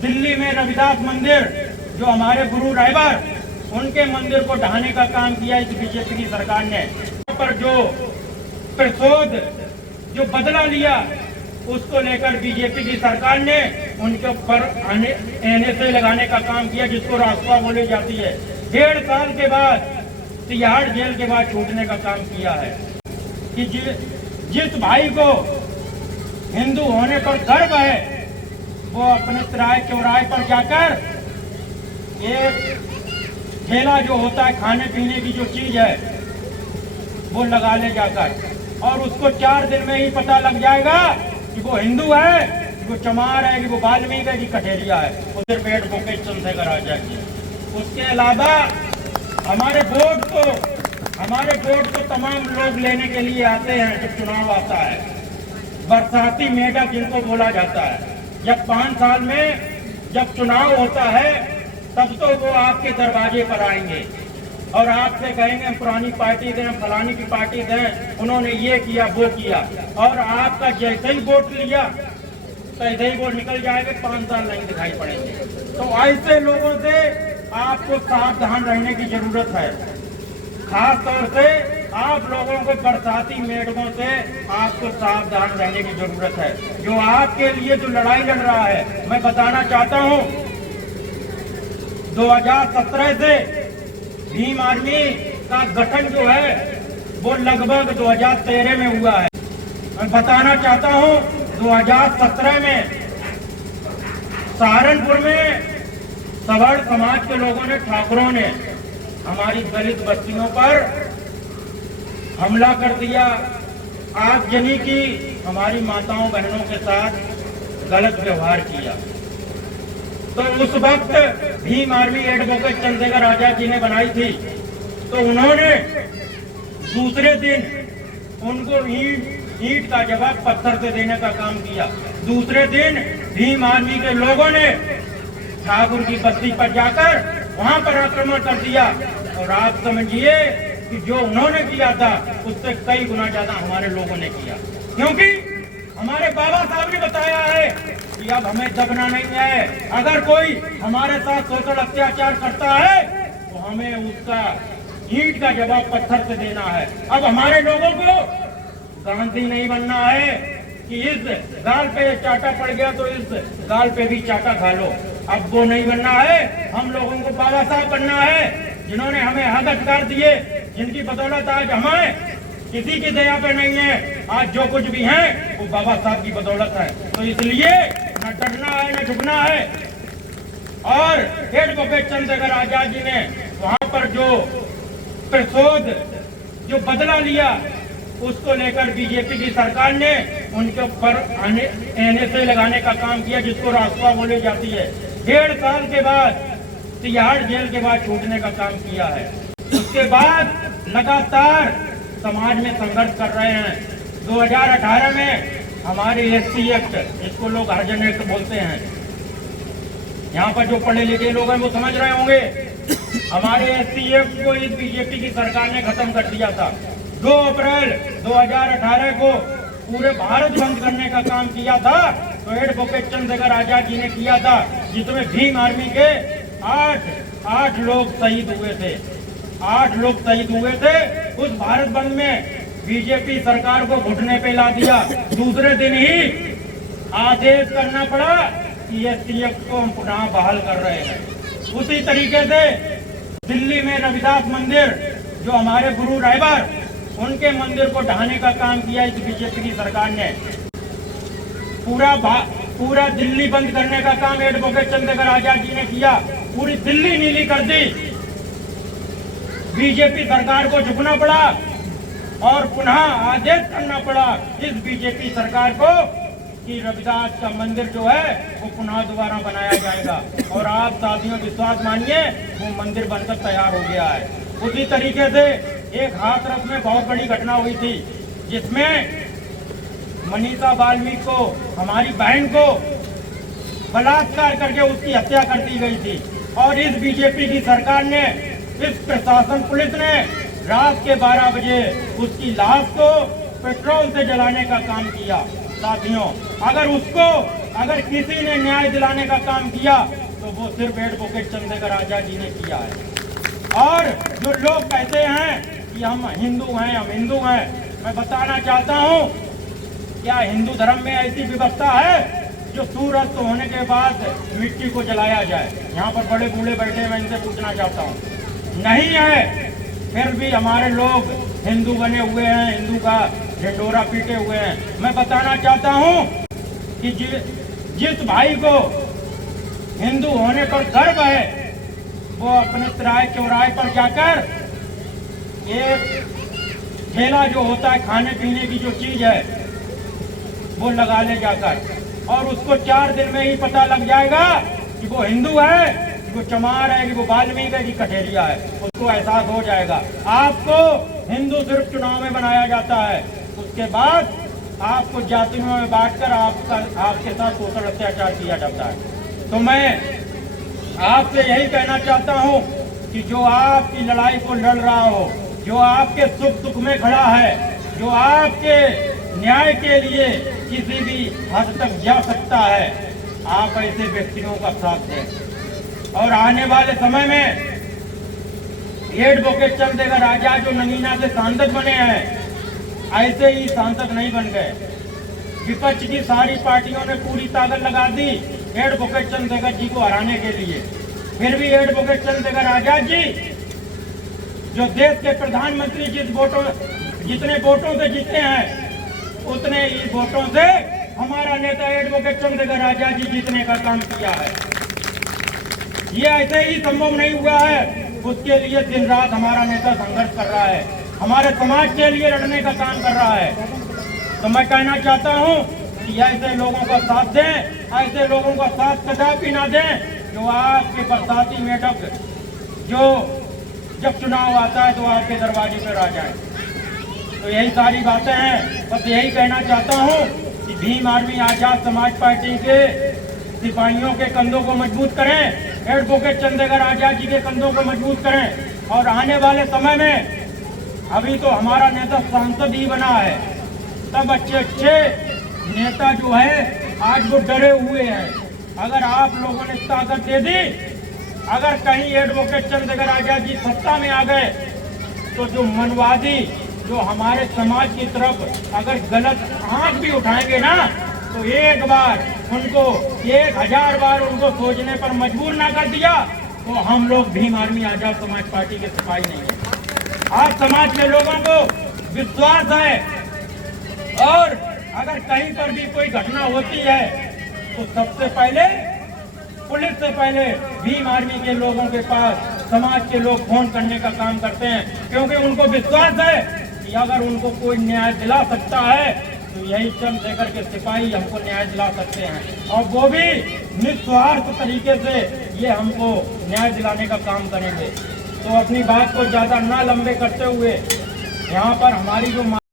दिल्ली में रविदास मंदिर जो हमारे गुरु रायबर उनके मंदिर को ढहाने का काम किया इस बीजेपी की सरकार ने। पर जो प्रतिशोध जो बदला लिया उसको लेकर बीजेपी की सरकार ने उनके ऊपर एनएसए लगाने का काम किया, जिसको रास्ता बोली जाती है। 1.5 साल के बाद तिहाड़ जेल के बाद छूटने का काम किया है कि जिस भाई को हिंदू होने पर गर्व है वो अपने तिराहे चौराहे पर जाकर एक ठेला जो होता है खाने पीने की जो चीज है वो लगा ले जाकर, और उसको 4 दिन में ही पता लग जाएगा कि वो हिंदू है, कि वो चमार है, कि वो वाल्मीकि है, कि कठेरिया है। उधर पेट भूखे चंद्रशेखर आ जाएगी। उसके अलावा हमारे वोट को तमाम लोग लेने के लिए आते हैं जब चुनाव आता है। बरसाती मेढक जिनको बोला जाता है, जब 5 साल में जब चुनाव होता है तब तो वो आपके दरवाजे पर आएंगे और आपसे कहेंगे हम पुरानी पार्टी दें, फलानी की पार्टी दें, उन्होंने ये किया वो किया, और आपका जैसे ही वोट लिया तैसे ही वो निकल जाएंगे, 5 साल नहीं दिखाई पड़ेंगे। तो ऐसे लोगों से आपको सावधान रहने की जरूरत है। खास तौर से आप लोगों को बरसाती मेढकों से आपको सावधान रहने की जरूरत है। जो आपके लिए जो लड़ाई लड़ रहा है, मैं बताना चाहता हूं 2017 से भीम आर्मी का गठन जो है वो लगभग 2013 में हुआ है। मैं बताना चाहता हूं 2017 में सहारनपुर में सवर्ण समाज के लोगों ने, ठाकुरों ने हमारी दलित बस्तियों पर हमला कर दिया, आगजनी की, हमारी माताओं बहनों के साथ गलत व्यवहार किया। तो उस वक्त भीम आर्मी एडवोकेट चंद्रशेखर आजाद जी ने बनाई थी, तो उन्होंने दूसरे दिन उनको ईंट का जवाब पत्थर से देने का काम किया। दूसरे दिन भीम आर्मी के लोगों ने ठाकुर की बस्ती पर जाकर वहां पर आक्रमण कर दिया, और आप समझिए कि जो उन्होंने किया था उससे कई गुना ज्यादा हमारे लोगों ने किया, क्योंकि हमारे बाबा साहब ने बताया है कि अब हमें दबना नहीं है। अगर कोई हमारे साथ सोशल अत्याचार करता है तो हमें उसका ईंट का जवाब पत्थर से देना है। अब हमारे लोगों को गांधी नहीं बनना है कि इस गाल पे चाटा पड़ गया तो इस गाल पे भी चाटा खा लो। अब वो नहीं बनना है, हम लोगों को बाबा साहब बनना है, जिन्होंने हमें हक अधिकार दिए, जिनकी बदौलत आज हमें किसी की दया पे नहीं है, आज जो कुछ भी है वो बाबा साहब की बदौलत है। तो इसलिए न डरना है न झुकना है। और एडवोकेट चंद्रशेखर आजाद जी ने वहां पर जो प्रतिशोध जो बदला लिया उसको लेकर बीजेपी की सरकार ने उनके ऊपर एनएसए लगाने का काम किया, जिसको रास्ता बोली जाती है। 1.5 साल के बाद तिहाड़ जेल के बाद छूटने का काम किया है। उसके बाद लगातार समाज में संघर्ष कर रहे हैं। 2018 में हमारे एससी एक्ट, जिसको लोग हरिजन एक्ट बोलते हैं, यहाँ पर जो पढ़े लिखे लोग हैं वो समझ रहे होंगे, हमारे एससी एक्ट को इस बीजेपी की सरकार ने खत्म कर दिया था। 2 अप्रैल 2018 को पूरे भारत बंद करने का काम किया था, तो एडवोकेट चंद्रशेखर आजाद जी ने किया था, जिसमें भीम आर्मी के 8 लोग शहीद हुए थे। 8 लोग शहीद हुए थे। उस भारत बंद में बीजेपी सरकार को घुटने पे ला दिया। दूसरे दिन ही आदेश करना पड़ा कि एससी एक्ट को हम पुनः बहाल कर रहे हैं। उसी तरीके से दिल्ली में रविदास मंदिर जो हमारे गुरु रायबर उनके मंदिर को ढहाने का काम किया इस बीजेपी की सरकार ने। पूरा दिल्ली बंद करने का काम एडवोकेट चंद्रशेखर आजाद जी ने किया। पूरी दिल्ली नीली कर दी। बीजेपी सरकार को झुकना पड़ा और पुनः आदेश करना पड़ा इस बीजेपी सरकार को कि रविदास का मंदिर जो है वो पुनः दोबारा बनाया जाएगा। और आप साथियों विश्वास मानिए वो मंदिर बनकर तैयार हो गया है। उसी तरीके से एक हाथरस में बहुत बड़ी घटना हुई थी, जिसमें मनीषा वाल्मीकि को, हमारी बहन को बलात्कार करके उसकी हत्या कर दी गई थी। और इस बीजेपी की सरकार ने, इस प्रशासन पुलिस ने रात के 12 बजे उसकी लाश को पेट्रोल से जलाने का काम किया। साथियों, अगर उसको अगर किसी ने न्याय दिलाने का काम किया तो वो सिर्फ एडवोकेट चंद्रशेखर आजाद जी ने किया है। और जो लोग कहते हैं कि हम हिंदू हैं, मैं बताना चाहता हूं, क्या हिंदू धर्म में ऐसी व्यवस्था है जो सूरज होने के बाद मिट्टी को जलाया जाए? यहाँ पर बड़े बूढ़े बैठे, मैं इनसे पूछना चाहता हूँ, नहीं है। फिर भी हमारे लोग हिंदू बने हुए हैं, हिंदू का ढिंढोरा पीटे हुए हैं। मैं बताना चाहता हूँ कि जिस भाई को हिंदू होने पर गर्व है वो अपने चौराहे पर जाकर एक ठेला जो होता है खाने पीने की जो चीज है वो लगा ले जाकर, और उसको 4 दिन में ही पता लग जाएगा कि वो हिंदू है, कि वो चमार है, कि वो वाल्मीकि है, कि कठेरिया है। उसको एहसास हो जाएगा। आपको हिंदू सिर्फ चुनाव में बनाया जाता है, उसके बाद आपको जातियों में बांटकर आपके साथ शोषण अत्याचार किया जाता है। तो मैं आपसे यही कहना चाहता हूँ कि जो आपकी लड़ाई को लड़ रहा हो, जो आपके सुख दुख में खड़ा है, जो आपके न्याय के लिए किसी भी हद तक जा सकता है, आप ऐसे व्यक्तियों का साथ दें। और आने वाले समय में एडवोकेट चंद्रशेखर आजाद जो नगीना से सांसद बने हैं, ऐसे ही सांसद नहीं बन गए। विपक्ष की सारी पार्टियों ने पूरी ताकत लगा दी एडवोकेट चंद्रशेखर जी को हराने के लिए। फिर भी एडवोकेट चंद्रशेखर आजाद जी जो देश के प्रधानमंत्री जितने वोटों से जीते हैं, उतने ही वोटों से हमारा नेता एडवोकेट चंद्रशेखर आजाद जी जीतने का काम किया है। ये ऐसे ही संभव नहीं हुआ है, उसके लिए दिन रात हमारा नेता संघर्ष कर रहा है, हमारे समाज के लिए लड़ने का काम कर रहा है। तो मैं कहना चाहता हूँ कि ऐसे लोगों का साथ दें, ऐसे लोगों का साथ कदापि ना दें जो आपके बरसाती मेढक जो जब चुनाव आता है तो आपके दरवाजे पर आ जाए। तो यही सारी बातें हैं। बस यही कहना चाहता हूँ कि भीम आर्मी आजाद समाज पार्टी के सिपाहियों के कंधों को मजबूत करें, एडवोकेट चंद्रशेखर आजाद जी के कंधों को मजबूत करें। और आने वाले समय में, अभी तो हमारा नेता सांसद ही बना है, तब अच्छे नेता जो है आज वो डरे हुए हैं। अगर आप लोगों ने ताकत दे दी, अगर कहीं एडवोकेट चंद्रशेखर आजाद जी सत्ता में आ गए, तो जो मनवादी जो हमारे समाज की तरफ अगर गलत आंख भी उठाएंगे ना, तो एक बार उनको 1000 बार उनको सोचने पर मजबूर ना कर दिया तो हम लोग भीम आर्मी आजाद समाज पार्टी के सिपाही नहीं है। आज समाज के लोगों को विश्वास है, और अगर कहीं पर भी कोई घटना होती है तो सबसे पहले पुलिस से पहले भीम आर्मी के लोगों के पास समाज के लोग फोन करने का काम करते हैं, क्योंकि उनको विश्वास है कि अगर उनको कोई न्याय दिला सकता है तो यही चंद्रशेखर के सिपाही हमको न्याय दिला सकते हैं, और वो भी निस्वार्थ तरीके से ये हमको न्याय दिलाने का काम करेंगे। तो अपनी बात को ज्यादा ना लंबे करते हुए यहाँ पर हमारी जो